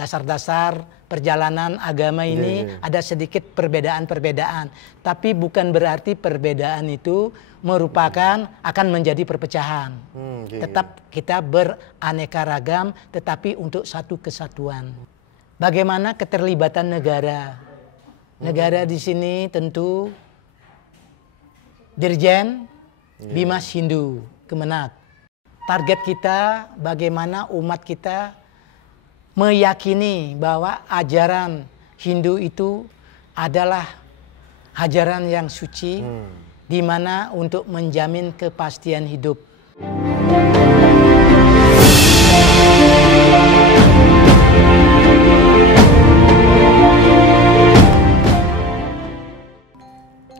dasar-dasar perjalanan agama ini ada sedikit perbedaan-perbedaan. Tapi bukan berarti perbedaan itu merupakan akan menjadi perpecahan. Tetap kita beraneka ragam tetapi untuk satu kesatuan. Bagaimana keterlibatan negara? Negara di sini tentu Dirjen Bimas Hindu Kemenak. Target kita bagaimana umat kita meyakini bahwa ajaran Hindu itu adalah ajaran yang suci, di mana untuk menjamin kepastian hidup.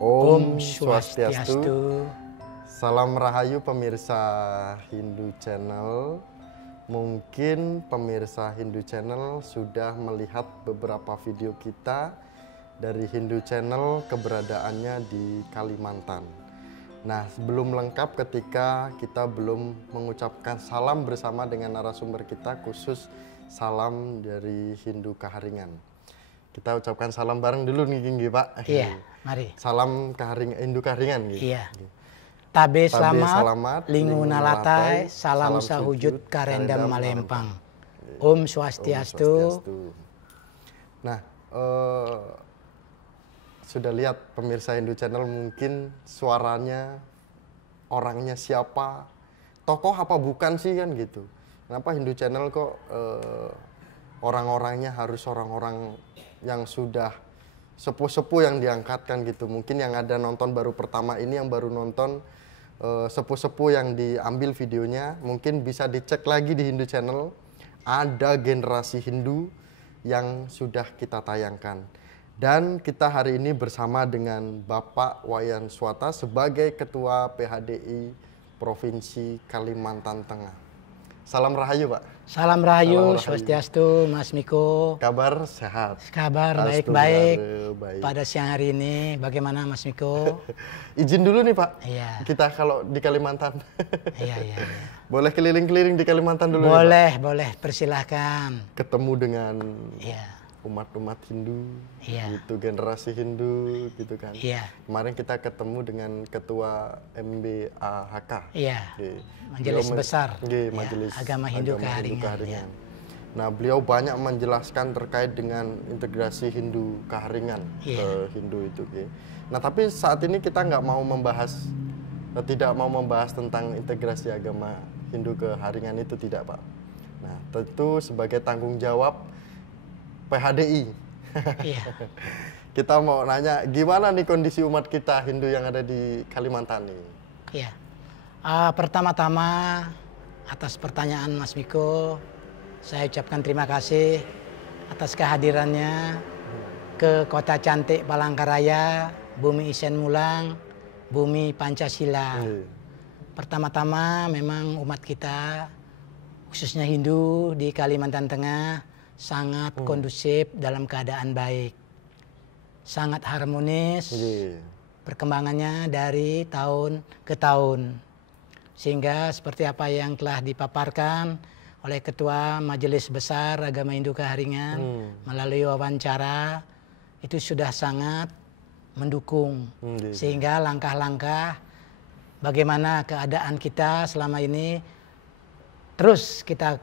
Om Swastiastu. Salam Rahayu pemirsa Hindu Channel. Mungkin pemirsa Hindu Channel sudah melihat beberapa video kita dari Hindu Channel keberadaannya di Kalimantan. Nah, sebelum lengkap ketika kita belum mengucapkan salam bersama dengan narasumber kita, khusus salam dari Hindu Kaharingan. Kita ucapkan salam bareng dulu nih, Pak. Iya, mari. Salam Hindu Kaharingan. Iya. Tabe selamat, linguna latai, salam sahujud karendam malempang. Om Swastiastu. Nah, sudah lihat pemirsa Hindu Channel mungkin suaranya, orangnya siapa, tokoh apa bukan sih kan gitu. Kenapa Hindu Channel kok orang-orangnya harus orang-orang yang sudah sepuh-sepuh yang diangkatkan gitu. Mungkin yang ada nonton baru pertama ini, yang baru nonton sepuh-sepuh yang diambil videonya, mungkin bisa dicek lagi di Hindu Channel. Ada generasi Hindu yang sudah kita tayangkan. Dan kita hari ini bersama dengan Bapak Wayan Swata sebagai Ketua PHDI Provinsi Kalimantan Tengah. Salam Rahayu, Pak. Salam Rahayu, Swastiastu, Mas Miko. Kabar sehat? Kabar baik-baik. Pada siang hari ini, bagaimana Mas Miko? Izin dulu nih, Pak. Iya. Kita kalau di Kalimantan. Iya. Boleh keliling-keliling di Kalimantan dulu? Boleh, nih, Pak? boleh. Persilahkan. Ketemu dengan umat-umat Hindu, gitu, generasi Hindu, gitu kan. Iya. Kemarin kita ketemu dengan Ketua MBAHK. Iya. Majelis Besar. Majelis Agama Hindu Kaharingan. Ya. Nah, beliau banyak menjelaskan terkait dengan integrasi Hindu Kaharingan ke Hindu itu. Nah, tapi saat ini kita nggak mau membahas, tidak mau membahas tentang integrasi agama Hindu ke Kaharingan itu, tidak, Pak. Nah, tentu sebagai tanggung jawab PHDI. Iya. Kita mau nanya gimana nih kondisi umat kita Hindu yang ada di Kalimantan nih? Iya. Pertama-tama atas pertanyaan Mas Miko, saya ucapkan terima kasih atas kehadirannya ke kota cantik Palangkaraya, bumi Isen Mulang, bumi Pancasila. Pertama-tama memang umat kita, khususnya Hindu di Kalimantan Tengah, sangat kondusif dalam keadaan baik, sangat harmonis, perkembangannya dari tahun ke tahun, sehingga seperti apa yang telah dipaparkan oleh Ketua Majelis Besar Agama Hindu Kaharingan melalui wawancara, itu sudah sangat mendukung, sehingga langkah-langkah bagaimana keadaan kita selama ini terus kita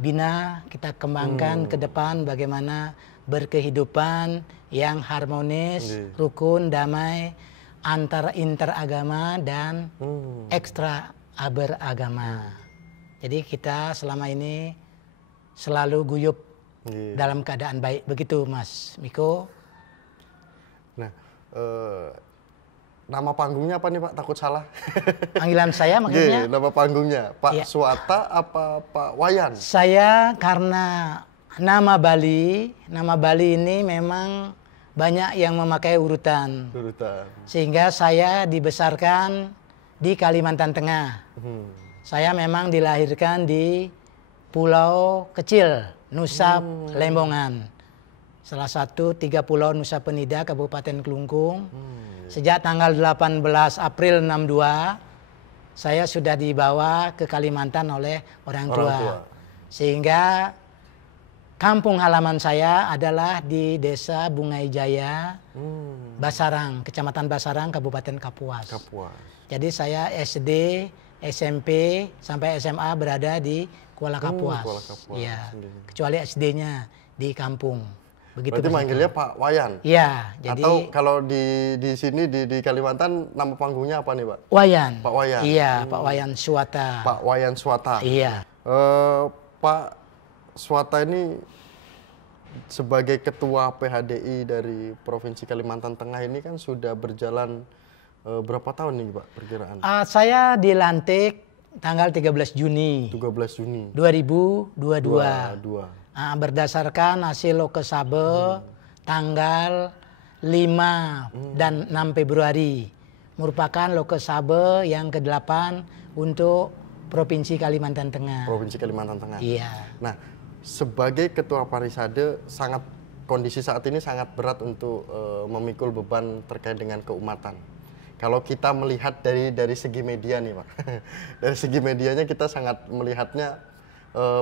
bina, kita kembangkan ke depan bagaimana berkehidupan yang harmonis, rukun, damai, antara interagama dan ekstra beragama. Jadi kita selama ini selalu guyup dalam keadaan baik. Begitu Mas Miko. Nah, nama panggungnya apa nih, Pak? Takut salah. Panggilan saya maksudnya? Nama panggungnya Pak Swata apa Pak Wayan? Saya karena nama Bali ini memang banyak yang memakai urutan. Sehingga saya dibesarkan di Kalimantan Tengah. Saya memang dilahirkan di pulau kecil, Nusa Lembongan. Salah satu 3 pulau Nusa Penida, Kabupaten Kelungkung. Sejak tanggal 18 April 62, saya sudah dibawa ke Kalimantan oleh orang tua. Sehingga kampung halaman saya adalah di Desa Bungai Jaya, Basarang, Kecamatan Basarang, Kabupaten Kapuas. Jadi saya SD, SMP sampai SMA berada di Kuala Kapuas. Ya, kecuali SD-nya di kampung. Begitu. Berarti manggilnya Pak Wayan. Iya, jadi atau kalau di sini di Kalimantan nama panggungnya apa nih, Pak? Wayan. Pak Wayan. Iya, Pak Wayan Suwata. Pak Wayan Suwata. Iya. Pak Suwata ini sebagai ketua PHDI dari Provinsi Kalimantan Tengah ini kan sudah berjalan berapa tahun nih, Pak, perkiraan? Saya dilantik tanggal 13 Juni 2022. Berdasarkan hasil Lokesabel tanggal 5 dan 6 Februari. Merupakan Lokesabel yang ke-8 untuk Provinsi Kalimantan Tengah. Provinsi Kalimantan Tengah. Iya. Nah, sebagai ketua Parisade kondisi saat ini sangat berat untuk memikul beban terkait dengan keumatan. Kalau kita melihat dari segi media nih, Pak. Dari segi medianya kita sangat melihatnya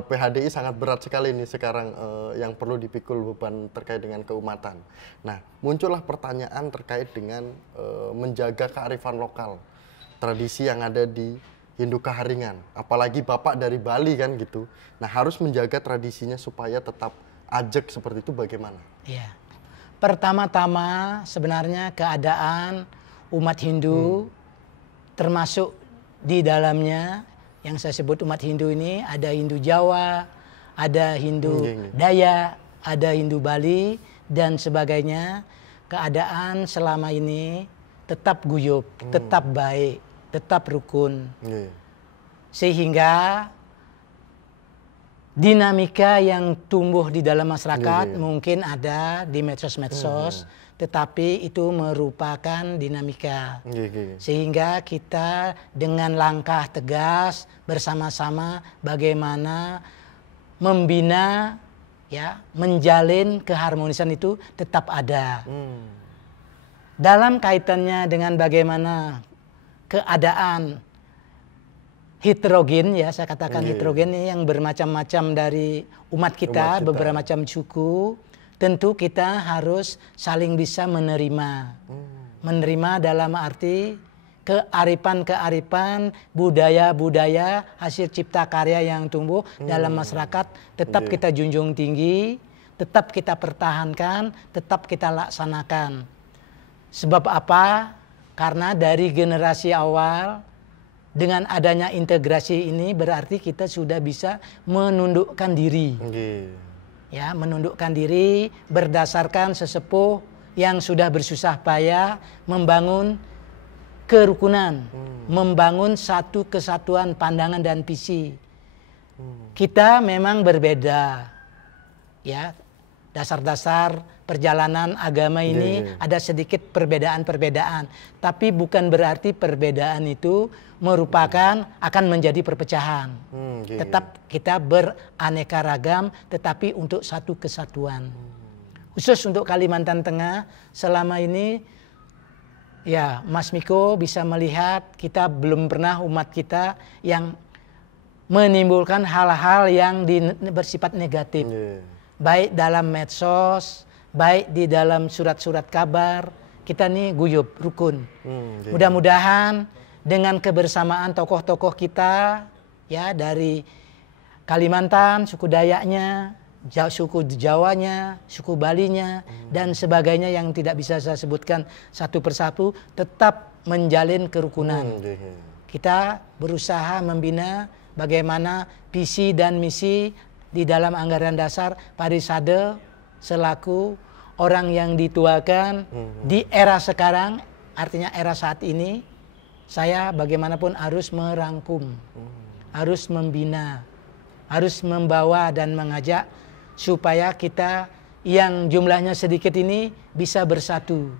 PHDI sangat berat sekali nih sekarang yang perlu dipikul beban terkait dengan keumatan. Nah, muncullah pertanyaan terkait dengan menjaga kearifan lokal, tradisi yang ada di Hindu Kaharingan, apalagi Bapak dari Bali kan gitu. Nah, harus menjaga tradisinya supaya tetap ajek seperti itu bagaimana? Iya. Pertama-tama sebenarnya keadaan umat Hindu termasuk di dalamnya yang saya sebut umat Hindu ini ada Hindu Jawa, ada Hindu Dayak, ada Hindu Bali dan sebagainya. Keadaan selama ini tetap guyup, tetap baik, tetap rukun. Sehingga dinamika yang tumbuh di dalam masyarakat mungkin ada di medsos-medsos, tetapi itu merupakan dinamika. Sehingga kita dengan langkah tegas bersama-sama bagaimana membina, ya, menjalin keharmonisan itu tetap ada. Dalam kaitannya dengan bagaimana keadaan heterogen, ya saya katakan heterogen ini yang bermacam-macam dari umat kita, beberapa macam suku, tentu kita harus saling bisa menerima. Menerima dalam arti kearifan-kearifan, budaya-budaya, hasil cipta karya yang tumbuh dalam masyarakat tetap kita junjung tinggi, tetap kita pertahankan, tetap kita laksanakan. Sebab apa? Karena dari generasi awal dengan adanya integrasi ini berarti kita sudah bisa menundukkan diri. Ya, menundukkan diri berdasarkan sesepuh yang sudah bersusah payah membangun kerukunan, membangun satu kesatuan pandangan dan visi. Kita memang berbeda. Ya, dasar-dasar perjalanan agama ini ada sedikit perbedaan-perbedaan, tapi bukan berarti perbedaan itu merupakan akan menjadi perpecahan. Tetap kita beraneka ragam, tetapi untuk satu kesatuan. Khusus untuk Kalimantan Tengah, selama ini, ya Mas Miko bisa melihat kita belum pernah umat kita yang menimbulkan hal-hal yang bersifat negatif. Baik dalam medsos, baik di dalam surat-surat kabar, kita nih guyup, rukun. Mudah-mudahan dengan kebersamaan tokoh-tokoh kita, ya dari Kalimantan, suku Dayaknya, suku Jawanya, suku Balinya, dan sebagainya yang tidak bisa saya sebutkan satu persatu, tetap menjalin kerukunan. Kita berusaha membina bagaimana visi dan misi di dalam anggaran dasar Parisade selaku orang yang dituakan di era sekarang, artinya era saat ini, saya bagaimanapun harus merangkum, harus membina, harus membawa dan mengajak supaya kita yang jumlahnya sedikit ini bisa bersatu,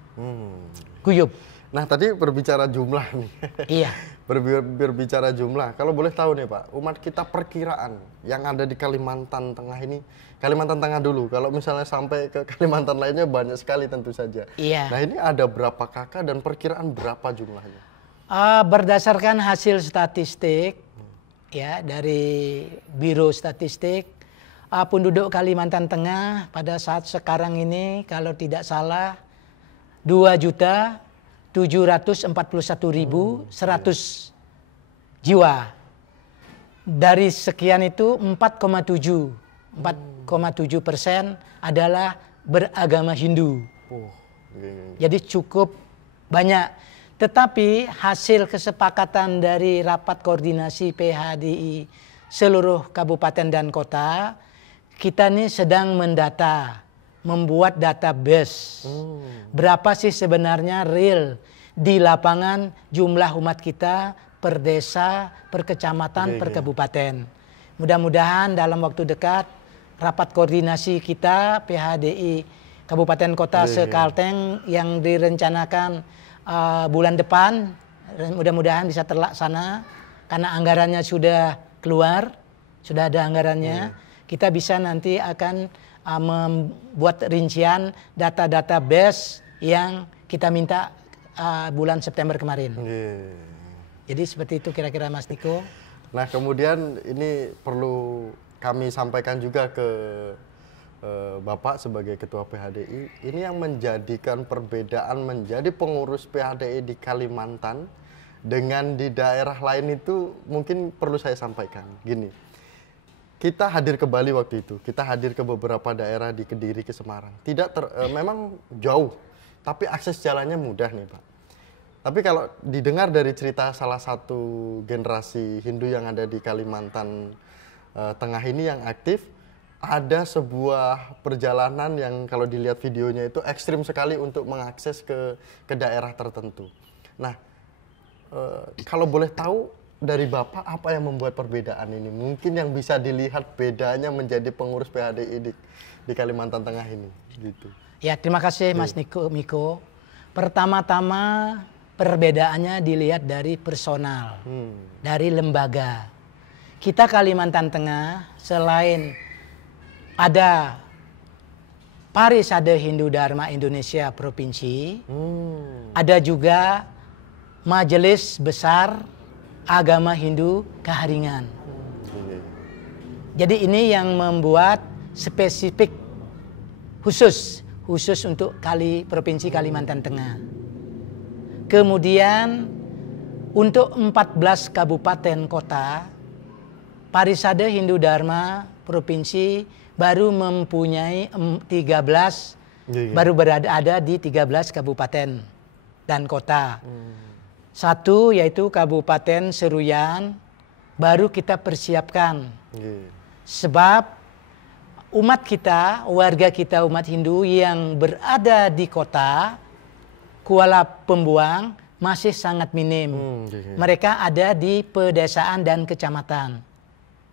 guyup. Nah, tadi berbicara jumlah nih. Iya. Berbicara jumlah, kalau boleh tahu nih Pak, umat kita perkiraan yang ada di Kalimantan Tengah ini, Kalimantan Tengah dulu, kalau misalnya sampai ke Kalimantan lainnya banyak sekali tentu saja. Iya. Nah, ini ada berapa kakak dan perkiraan berapa jumlahnya? Berdasarkan hasil statistik, ya dari Biro Statistik, penduduk Kalimantan Tengah pada saat sekarang ini kalau tidak salah 2.741.100 jiwa. Dari sekian itu 4,7% adalah beragama Hindu. Jadi cukup banyak. Tetapi hasil kesepakatan dari rapat koordinasi PHDI seluruh kabupaten dan kota, kita ini sedang mendata, membuat database. Berapa sih sebenarnya real di lapangan jumlah umat kita per desa, per kecamatan, per kabupaten. Mudah-mudahan dalam waktu dekat rapat koordinasi kita PHDI Kabupaten Kota se-Kalteng yang direncanakan bulan depan, mudah-mudahan bisa terlaksana karena anggarannya sudah keluar, sudah ada anggarannya. Kita bisa nanti akan membuat rincian data-data base yang kita minta bulan September kemarin. Jadi seperti itu kira-kira Mas Niko. Nah kemudian ini perlu kami sampaikan juga ke Bapak sebagai Ketua PHDI. Ini yang menjadikan perbedaan menjadi pengurus PHDI di Kalimantan dengan di daerah lain itu mungkin perlu saya sampaikan. Gini, kita hadir ke Bali waktu itu, kita hadir ke beberapa daerah di Kediri, ke Semarang. Memang jauh, tapi akses jalannya mudah nih Pak. Tapi kalau didengar dari cerita salah satu generasi Hindu yang ada di Kalimantan Tengah ini yang aktif, ada sebuah perjalanan yang kalau dilihat videonya itu ekstrim sekali untuk mengakses ke daerah tertentu. Nah, kalau boleh tahu dari Bapak apa yang membuat perbedaan ini? Mungkin yang bisa dilihat bedanya menjadi pengurus PHDI di Kalimantan Tengah ini, gitu. Ya, terima kasih Mas Miko. Pertama-tama perbedaannya dilihat dari personal, dari lembaga. Kita Kalimantan Tengah selain ada Parisade Hindu Dharma Indonesia Provinsi, ada juga Majelis Besar Agama Hindu Kaharingan. Jadi ini yang membuat spesifik khusus untuk Provinsi Kalimantan Tengah. Kemudian untuk 14 kabupaten kota, Parisade Hindu Dharma Provinsi baru mempunyai 13, baru ada di 13 kabupaten dan kota. Satu yaitu Kabupaten Seruyan, baru kita persiapkan. Sebab umat kita, warga kita umat Hindu yang berada di kota Kuala Pembuang masih sangat minim. Mereka ada di pedesaan dan kecamatan.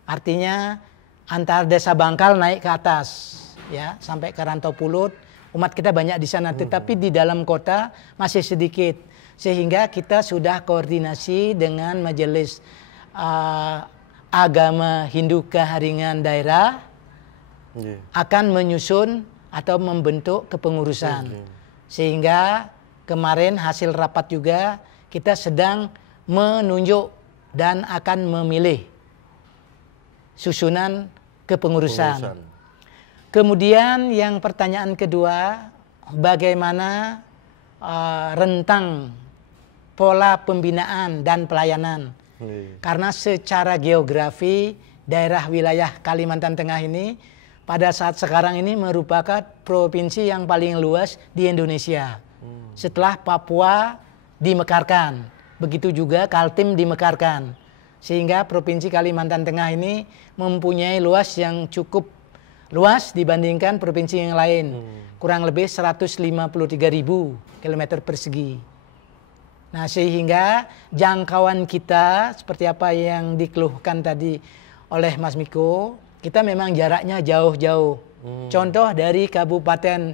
Artinya antar desa Bangkal naik ke atas, ya, sampai ke Rantau Pulut. Umat kita banyak di sana, tetapi di dalam kota masih sedikit. Sehingga kita sudah koordinasi dengan Majelis Agama Hindu Kaharingan daerah akan menyusun atau membentuk kepengurusan. Sehingga kemarin hasil rapat juga kita sedang menunjuk dan akan memilih susunan kepengurusan. Kemudian yang pertanyaan kedua, bagaimana rentang pola pembinaan dan pelayanan. Karena secara geografi daerah wilayah Kalimantan Tengah ini pada saat sekarang ini merupakan provinsi yang paling luas di Indonesia. Setelah Papua dimekarkan, begitu juga Kaltim dimekarkan. Sehingga Provinsi Kalimantan Tengah ini mempunyai luas yang cukup luas dibandingkan provinsi yang lain. Kurang lebih 153.000 km persegi. Nah, sehingga jangkauan kita seperti apa yang dikeluhkan tadi oleh Mas Miko, kita memang jaraknya jauh-jauh. Contoh dari Kabupaten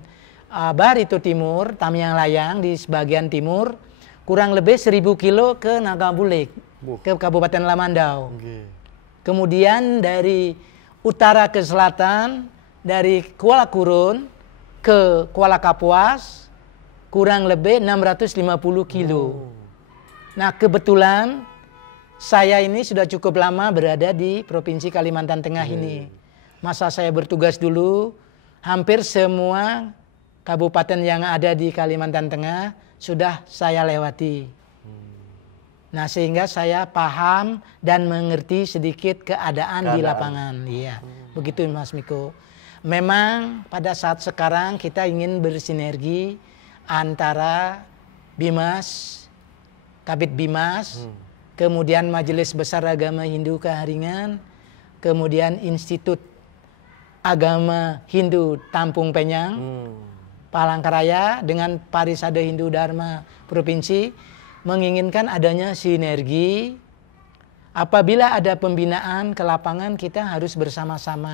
Barito Timur, Tamiang Layang di sebagian timur, kurang lebih 1.000 kilo ke Nagabulik, ke Kabupaten Lamandau. Kemudian dari utara ke selatan, dari Kuala Kurun ke Kuala Kapuas, kurang lebih 650 kilo. Nah, kebetulan saya ini sudah cukup lama berada di Provinsi Kalimantan Tengah ini. masa saya bertugas dulu, hampir semua kabupaten yang ada di Kalimantan Tengah sudah saya lewati. Nah, sehingga saya paham dan mengerti sedikit keadaan di lapangan. Iya, begitu Mas Miko. Memang pada saat sekarang kita ingin bersinergi antara Bimas, Kabid Bimas, kemudian Majelis Besar Agama Hindu Kaharingan, kemudian Institut Agama Hindu Tampung Penyang, Palangkaraya dengan Parisade Hindu Dharma Provinsi menginginkan adanya sinergi. Apabila ada pembinaan ke lapangan kita harus bersama-sama.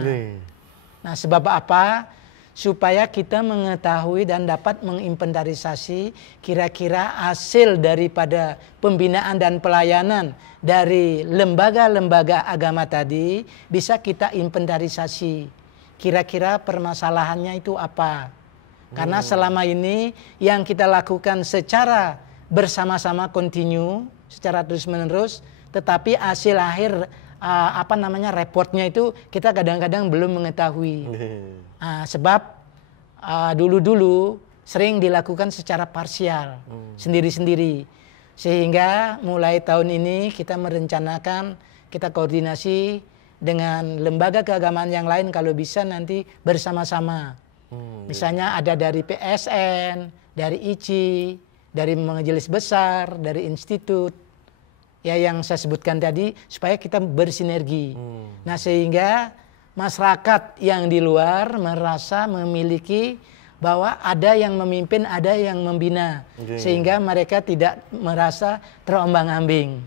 Nah, sebab apa? Supaya kita mengetahui dan dapat menginventarisasi kira-kira hasil daripada pembinaan dan pelayanan dari lembaga-lembaga agama tadi bisa kita inventarisasi. Kira-kira permasalahannya itu apa? Karena selama ini yang kita lakukan secara bersama-sama kontinu, secara terus-menerus, tetapi hasil akhir reportnya itu kita kadang-kadang belum mengetahui. Sebab dulu-dulu sering dilakukan secara parsial, sendiri-sendiri. Sehingga mulai tahun ini kita merencanakan, kita koordinasi dengan lembaga keagamaan yang lain kalau bisa nanti bersama-sama. Misalnya ada dari PSN, dari ICI, dari Majelis Besar, dari institut, ya yang saya sebutkan tadi, supaya kita bersinergi. Nah, sehingga masyarakat yang di luar merasa memiliki bahwa ada yang memimpin, ada yang membina, sehingga mereka tidak merasa terombang-ambing.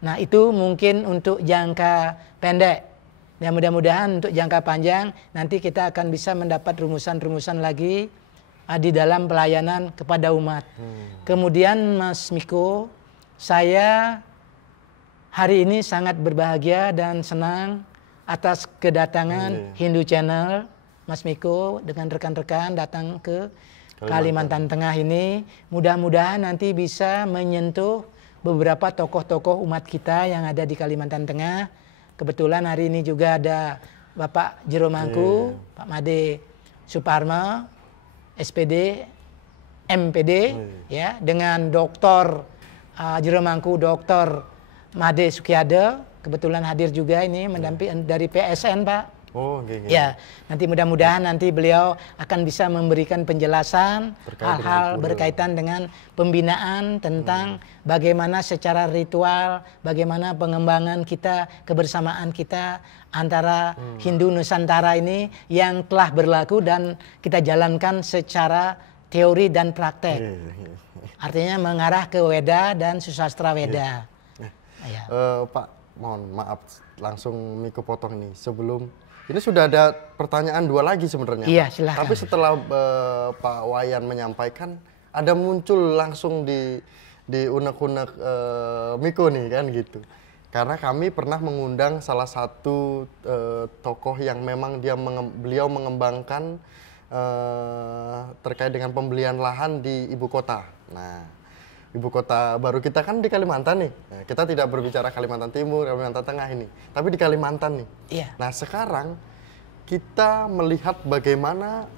Nah, itu mungkin untuk jangka pendek. Dan mudah-mudahan untuk jangka panjang nanti kita akan bisa mendapat rumusan-rumusan lagi di dalam pelayanan kepada umat. Kemudian Mas Miko, saya hari ini sangat berbahagia dan senang atas kedatangan Hindu Channel, Mas Miko, dengan rekan-rekan datang ke Kalimantan Tengah ini. Mudah-mudahan nanti bisa menyentuh beberapa tokoh-tokoh umat kita yang ada di Kalimantan Tengah. Kebetulan hari ini juga ada Bapak Jero Mangku, Pak Made Suparma, SPD, MPD, ya, dengan Dr. Jero Mangku, Dr. Made Sukiade, kebetulan hadir juga ini mendampingi dari PSN, Pak. Ya, nanti mudah-mudahan nanti beliau akan bisa memberikan penjelasan hal-hal berkaitan dengan pembinaan tentang bagaimana secara ritual, bagaimana pengembangan kita, kebersamaan kita antara Hindu Nusantara ini yang telah berlaku dan kita jalankan secara teori dan praktek. Artinya mengarah ke Weda dan Susastra Weda. Pak, mohon maaf langsung Miko potong nih. Sebelum ini sudah ada pertanyaan dua lagi sebenarnya. Iya, silakan. Tapi setelah Pak Wayan menyampaikan, ada muncul langsung di unek-unek Miko nih kan gitu. Karena kami pernah mengundang salah satu tokoh yang memang beliau mengembangkan terkait dengan pembelian lahan di ibu kota. Nah, ibu kota baru kita kan di Kalimantan nih. Nah, kita tidak berbicara Kalimantan Timur, Kalimantan Tengah ini, tapi di Kalimantan nih. Iya. Nah, sekarang kita melihat bagaimana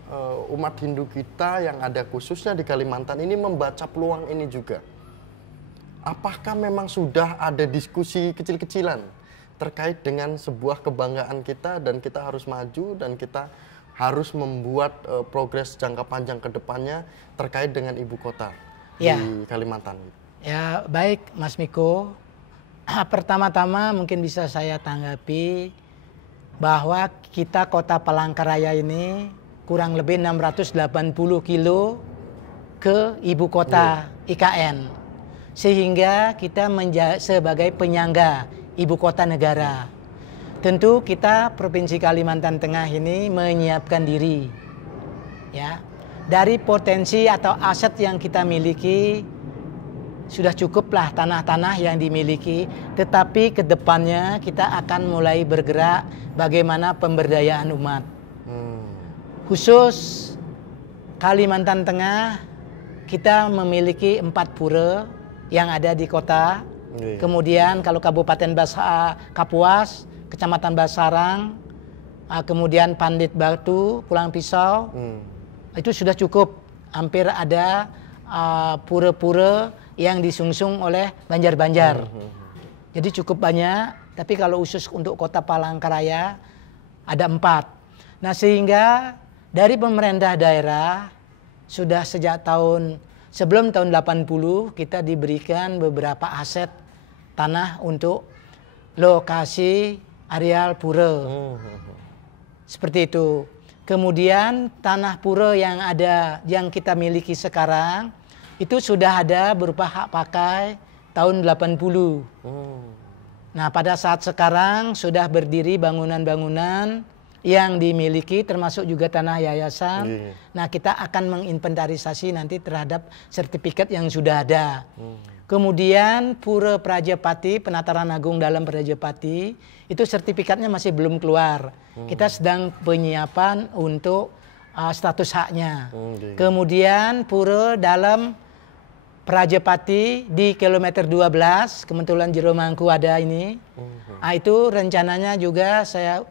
umat Hindu kita yang ada khususnya di Kalimantan ini membaca peluang ini juga. Apakah memang sudah ada diskusi kecil-kecilan terkait dengan sebuah kebanggaan kita dan kita harus maju dan kita harus membuat progres jangka panjang ke depannya terkait dengan ibu kota di Kalimantan? Ya, baik Mas Miko. Pertama-tama mungkin bisa saya tanggapi bahwa kita kota Palangkaraya ini kurang lebih 680 kilo ke ibu kota IKN. Sehingga kita sebagai penyangga ibu kota negara. Tentu kita Provinsi Kalimantan Tengah ini menyiapkan diri. Ya. Dari potensi atau aset yang kita miliki, sudah cukuplah tanah-tanah yang dimiliki, tetapi ke depannya kita akan mulai bergerak bagaimana pemberdayaan umat. Khusus Kalimantan Tengah, kita memiliki 4 pura yang ada di kota. Kemudian kalau Kabupaten Kapuas, Kecamatan Basarang, kemudian Pandit Batu, Pulang Pisau, itu sudah cukup. Hampir ada pura-pura yang disungsung oleh Banjar-Banjar. Jadi cukup banyak, tapi kalau khusus untuk kota Palangkaraya ada 4. Nah sehingga dari pemerintah daerah sudah sejak sebelum tahun 80 kita diberikan beberapa aset tanah untuk lokasi areal pura. Seperti itu. Kemudian tanah pura yang ada, yang kita miliki sekarang, itu sudah ada berupa hak pakai tahun 80. Nah pada saat sekarang sudah berdiri bangunan-bangunan yang dimiliki, termasuk juga tanah yayasan. Nah kita akan menginventarisasi nanti terhadap sertifikat yang sudah ada. Kemudian Pura Prajapati, Penataran Agung dalam Prajapati, itu sertifikatnya masih belum keluar. Kita sedang penyiapan untuk status haknya. Kemudian Pura dalam Prajapati di kilometer 12, kebetulan Jero Mangku ada ini. Itu rencananya juga saya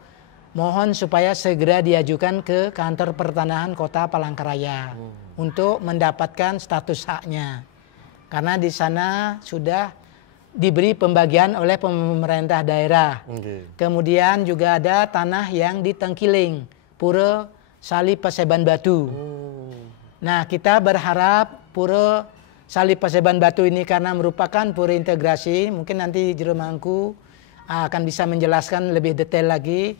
mohon supaya segera diajukan ke kantor pertanahan Kota Palangkaraya untuk mendapatkan status haknya. Karena di sana sudah diberi pembagian oleh pemerintah daerah. Kemudian juga ada tanah yang di Tengkiling, Pura Sali Paseban Batu. Nah kita berharap Pura Sali Paseban Batu ini karena merupakan pura integrasi, mungkin nanti Jero Mangku akan bisa menjelaskan lebih detail lagi.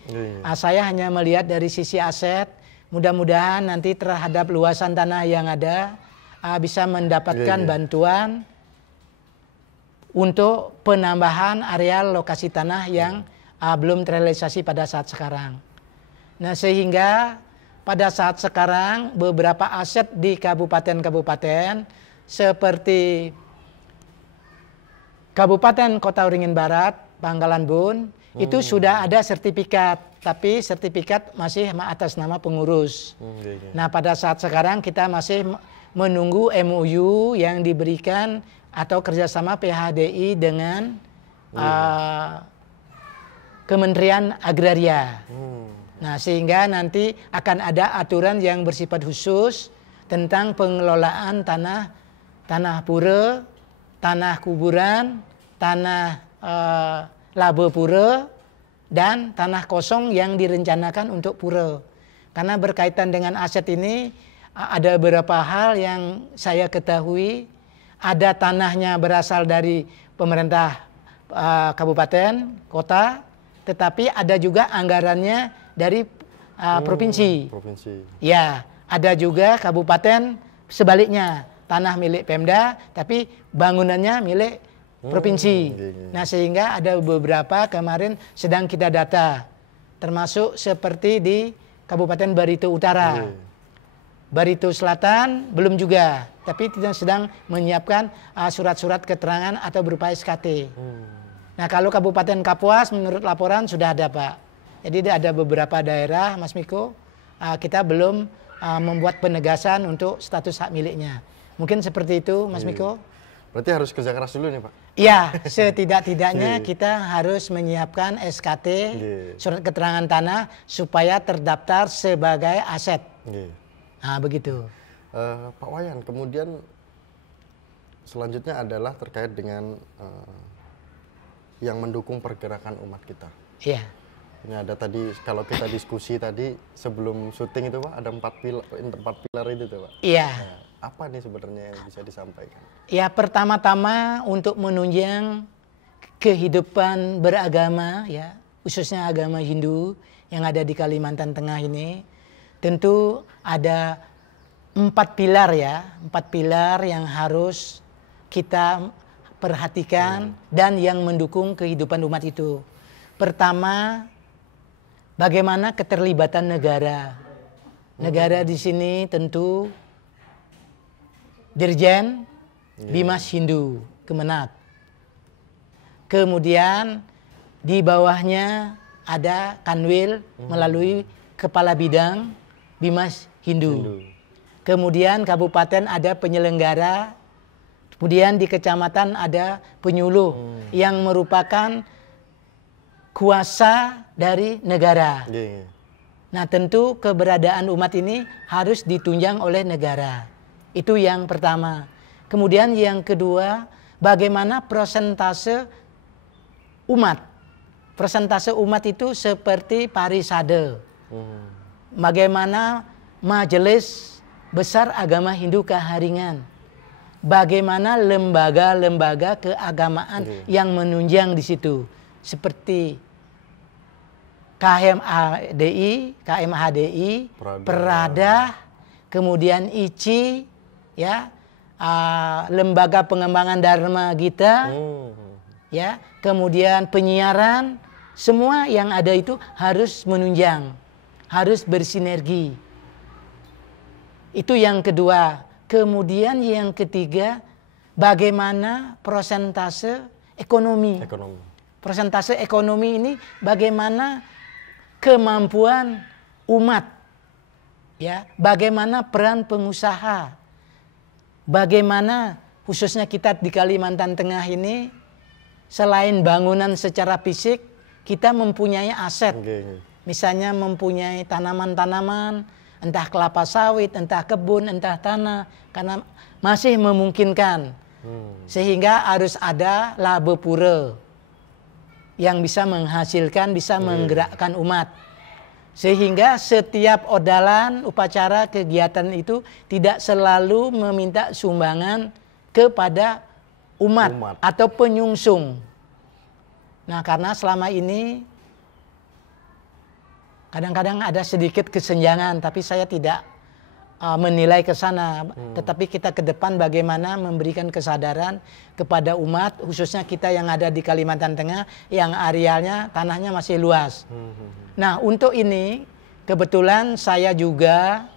Saya hanya melihat dari sisi aset, mudah-mudahan nanti terhadap luasan tanah yang ada bisa mendapatkan bantuan untuk penambahan areal lokasi tanah yang belum terrealisasi pada saat sekarang. Nah sehingga pada saat sekarang beberapa aset di kabupaten-kabupaten seperti Kabupaten Kota Waringin Barat, Pangkalan Bun, itu sudah ada sertifikat, tapi sertifikat masih atas nama pengurus. Nah pada saat sekarang kita masih menunggu MOU yang diberikan atau kerjasama PHDI dengan Kementerian Agraria. Nah sehingga nanti akan ada aturan yang bersifat khusus tentang pengelolaan tanah pura, tanah kuburan, tanah laba pura, dan tanah kosong yang direncanakan untuk pura. Karena berkaitan dengan aset ini ada beberapa hal yang saya ketahui. Ada tanahnya berasal dari pemerintah kabupaten, kota, tetapi ada juga anggarannya dari provinsi. Ya, ada juga kabupaten sebaliknya, tanah milik Pemda, tapi bangunannya milik provinsi. Nah sehingga ada beberapa kemarin sedang kita data, termasuk seperti di Kabupaten Barito Utara. Barito Selatan belum juga, tapi kita sedang menyiapkan surat-surat keterangan atau berupa SKT. Nah kalau Kabupaten Kapuas menurut laporan sudah ada Pak. Jadi ada beberapa daerah Mas Miko, kita belum membuat penegasan untuk status hak miliknya. Mungkin seperti itu Mas Miko. Berarti harus kerja keras dulu nih Pak? Iya, setidak-tidaknya kita harus menyiapkan SKT, surat keterangan tanah, supaya terdaftar sebagai aset. Nah begitu. Pak Wayan, kemudian selanjutnya adalah terkait dengan yang mendukung pergerakan umat kita. Iya. Ini ada tadi, kalau kita diskusi tadi sebelum syuting itu Pak, ada 4 pilar itu tuh Pak. Iya. Nah, apa nih sebenarnya yang bisa disampaikan? Ya pertama-tama untuk menunjang kehidupan beragama ya, khususnya agama Hindu yang ada di Kalimantan Tengah ini, tentu ada 4 pilar ya, 4 pilar yang harus kita perhatikan dan yang mendukung kehidupan umat itu. Pertama, bagaimana keterlibatan negara. Negara di sini tentu Dirjen Bimas Hindu Kemenak. Kemudian di bawahnya ada Kanwil melalui Kepala Bidang Bimas Hindu. Kemudian kabupaten ada penyelenggara. Kemudian di kecamatan ada penyuluh yang merupakan kuasa dari negara. Nah, tentu keberadaan umat ini harus ditunjang oleh negara. Itu yang pertama. Kemudian yang kedua, bagaimana persentase umat. Persentase umat itu seperti Parisade. Bagaimana Majelis Besar Agama Hindu Kaharingan. Bagaimana lembaga-lembaga keagamaan yang menunjang di situ. Seperti KMHDI, Perada, kemudian ICI, ya, lembaga pengembangan Dharma Gita, ya, kemudian penyiaran, semua yang ada itu harus menunjang, harus bersinergi. Itu yang kedua. Kemudian yang ketiga, bagaimana persentase ekonomi. Persentase ekonomi ini bagaimana kemampuan umat, ya, bagaimana peran pengusaha, bagaimana khususnya kita di Kalimantan Tengah ini selain bangunan secara fisik, kita mempunyai aset, misalnya mempunyai tanaman-tanaman, entah kelapa sawit, entah kebun, entah tanah, karena masih memungkinkan, sehingga harus ada laba pura yang bisa menghasilkan, bisa menggerakkan umat. Sehingga setiap odalan, upacara, kegiatan itu tidak selalu meminta sumbangan kepada umat atau penyungsung. Nah, karena selama ini kadang-kadang ada sedikit kesenjangan, tapi saya tidak menilai ke sana. Tetapi kita ke depan bagaimana memberikan kesadaran kepada umat, khususnya kita yang ada di Kalimantan Tengah, yang arealnya, tanahnya masih luas. Nah, untuk ini kebetulan saya juga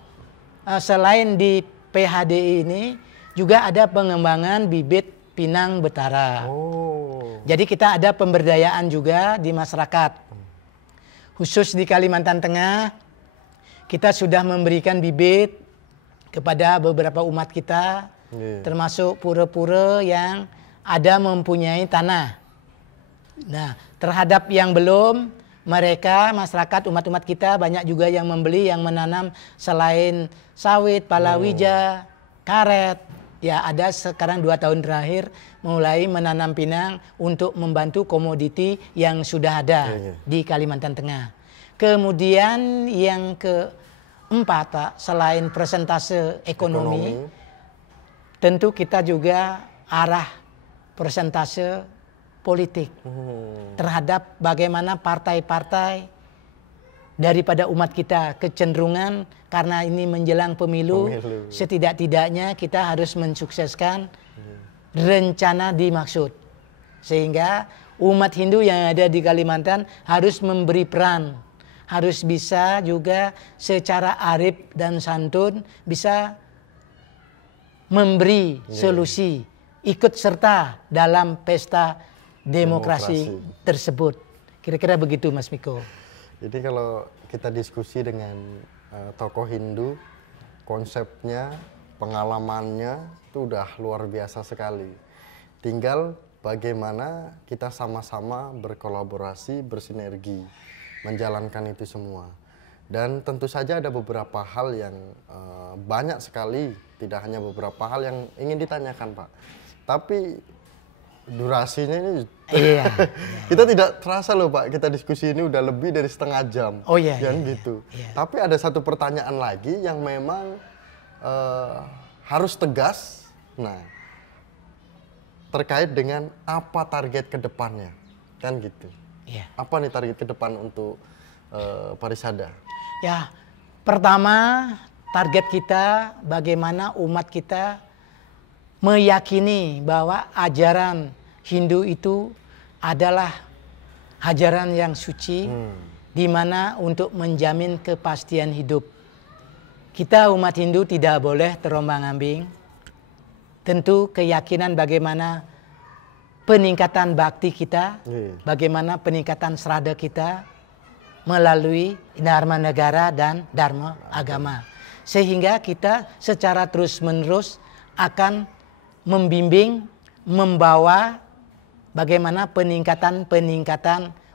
selain di PHDI ini juga ada pengembangan bibit pinang betara. Jadi kita ada pemberdayaan juga di masyarakat. Khusus di Kalimantan Tengah, kita sudah memberikan bibit kepada beberapa umat kita, termasuk pura-pura yang ada mempunyai tanah. Nah, terhadap yang belum, mereka, masyarakat, umat-umat kita banyak juga yang membeli, yang menanam selain sawit, palawija, karet. Ya, ada sekarang 2 tahun terakhir mulai menanam pinang untuk membantu komoditi yang sudah ada di Kalimantan Tengah. Kemudian yang keempat, Pak, selain persentase ekonomi, tentu kita juga arah persentase politik terhadap bagaimana partai-partai daripada umat kita kecenderungan, karena ini menjelang pemilu. Setidak-tidaknya kita harus mensukseskan rencana dimaksud, sehingga umat Hindu yang ada di Kalimantan harus memberi peran, harus bisa juga secara arif dan santun bisa memberi solusi, ikut serta dalam pesta demokrasi tersebut. Kira-kira begitu, Mas Miko. Jadi kalau kita diskusi dengan tokoh Hindu, konsepnya, pengalamannya itu udah luar biasa sekali. Tinggal bagaimana kita sama-sama berkolaborasi, bersinergi, menjalankan itu semua. Dan tentu saja ada beberapa hal yang banyak sekali, tidak hanya beberapa hal yang ingin ditanyakan, Pak. Tapi durasinya ini kita tidak terasa loh, Pak, kita diskusi ini udah lebih dari setengah jam. Gitu. Tapi ada satu pertanyaan lagi yang memang harus tegas. Nah, terkait dengan apa target ke depannya, kan gitu. Apa nih target ke depan untuk Parisada? Ya, pertama target kita bagaimana umat kita meyakini bahwa ajaran Hindu itu adalah ajaran yang suci, di mana untuk menjamin kepastian hidup. Kita umat Hindu tidak boleh terombang-ambing. Tentu keyakinan bagaimana peningkatan bakti kita, bagaimana peningkatan serada kita melalui Dharma Negara dan Dharma Agama. Sehingga kita secara terus-menerus akan membimbing, membawa bagaimana peningkatan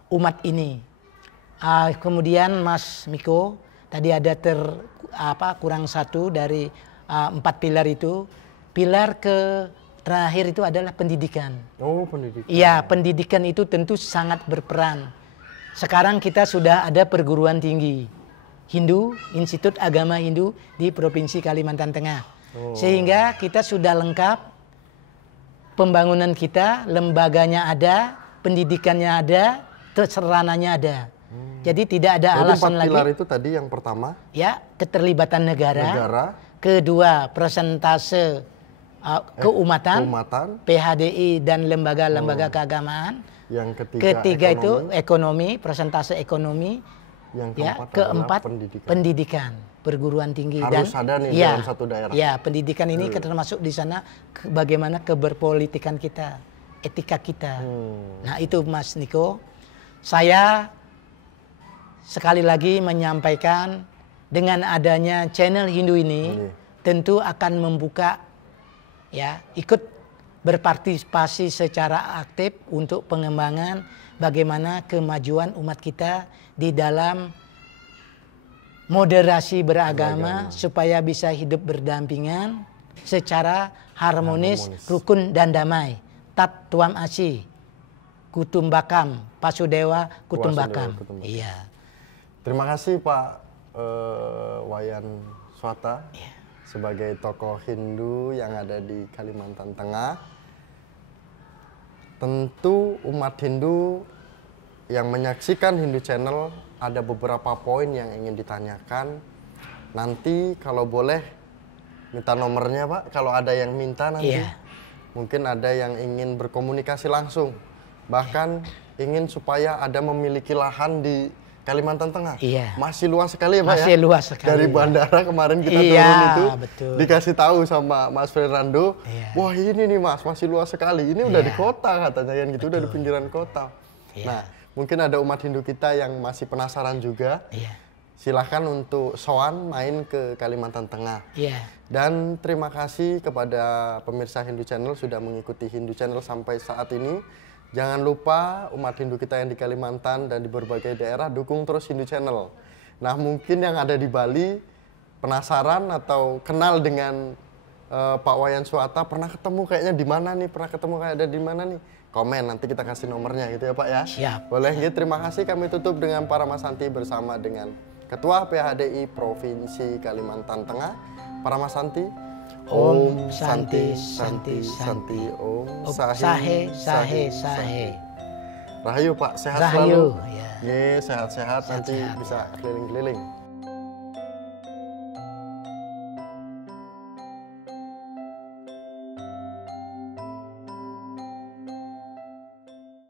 umat ini. Kemudian Mas Miko, Tadi ada kurang satu dari 4 pilar itu. Pilar terakhir itu adalah pendidikan. Oh, pendidikan. Iya, pendidikan itu tentu sangat berperan. Sekarang kita sudah ada perguruan tinggi Hindu, Institut Agama Hindu di Provinsi Kalimantan Tengah. Sehingga kita sudah lengkap, pembangunan kita, lembaganya ada, pendidikannya ada, sarananya ada. Jadi tidak ada alasan lagi. 4 pilar itu tadi yang pertama. Ya, keterlibatan negara. Kedua, persentase keumatan, PHDI dan lembaga-lembaga keagamaan. Yang ketiga itu ekonomi, persentase ekonomi. Yang keempat pendidikan, perguruan tinggi. Harus ada nih dalam satu daerah. Ya, pendidikan ini termasuk di sana bagaimana keberpolitikan kita, etika kita. Nah itu Mas Niko, saya sekali lagi menyampaikan dengan adanya channel Hindu ini tentu akan membuka, ya, ikut berpartisipasi secara aktif untuk pengembangan bagaimana kemajuan umat kita di dalam moderasi beragama supaya bisa hidup berdampingan secara harmonis, rukun dan damai. Tat tuam asi, kutumbakam, pasudewa kutumbakam. Iya. Terima kasih Pak Wayan Swata sebagai tokoh Hindu yang ada di Kalimantan Tengah. Tentu umat Hindu yang menyaksikan Hindu Channel ada beberapa poin yang ingin ditanyakan. Nanti kalau boleh minta nomornya Pak, kalau ada yang minta nanti. Mungkin ada yang ingin berkomunikasi langsung. Bahkan ingin supaya ada memiliki lahan di Kalimantan Tengah. Masih luas sekali ya Pak. Masih luas sekali. Dari bandara kemarin kita turun itu dikasih tahu sama Mas Fernando, wah ini nih Mas, masih luas sekali. Ini udah di kota katanya kan gitu, udah di pinggiran kota. Nah, mungkin ada umat Hindu kita yang masih penasaran juga. Silahkan untuk sowan main ke Kalimantan Tengah. Dan terima kasih kepada pemirsa Hindu Channel sudah mengikuti Hindu Channel sampai saat ini. Jangan lupa umat Hindu kita yang di Kalimantan dan di berbagai daerah dukung terus Hindu Channel. Nah mungkin yang ada di Bali penasaran atau kenal dengan Pak Wayan Swata, pernah ketemu kayaknya di mana nih, pernah ketemu kayak ada di mana nih, komen nanti kita kasih nomornya gitu ya Pak ya. Siap. Boleh gitu. Terima kasih, kami tutup dengan Paramasanti bersama dengan Ketua PHDI Provinsi Kalimantan Tengah, Paramasanti. Om Santi Santi Santi Om Sahe Sahe Sahe. Rahayu Pak, sehat selalu. Sehat-sehat nanti bisa keliling-keliling.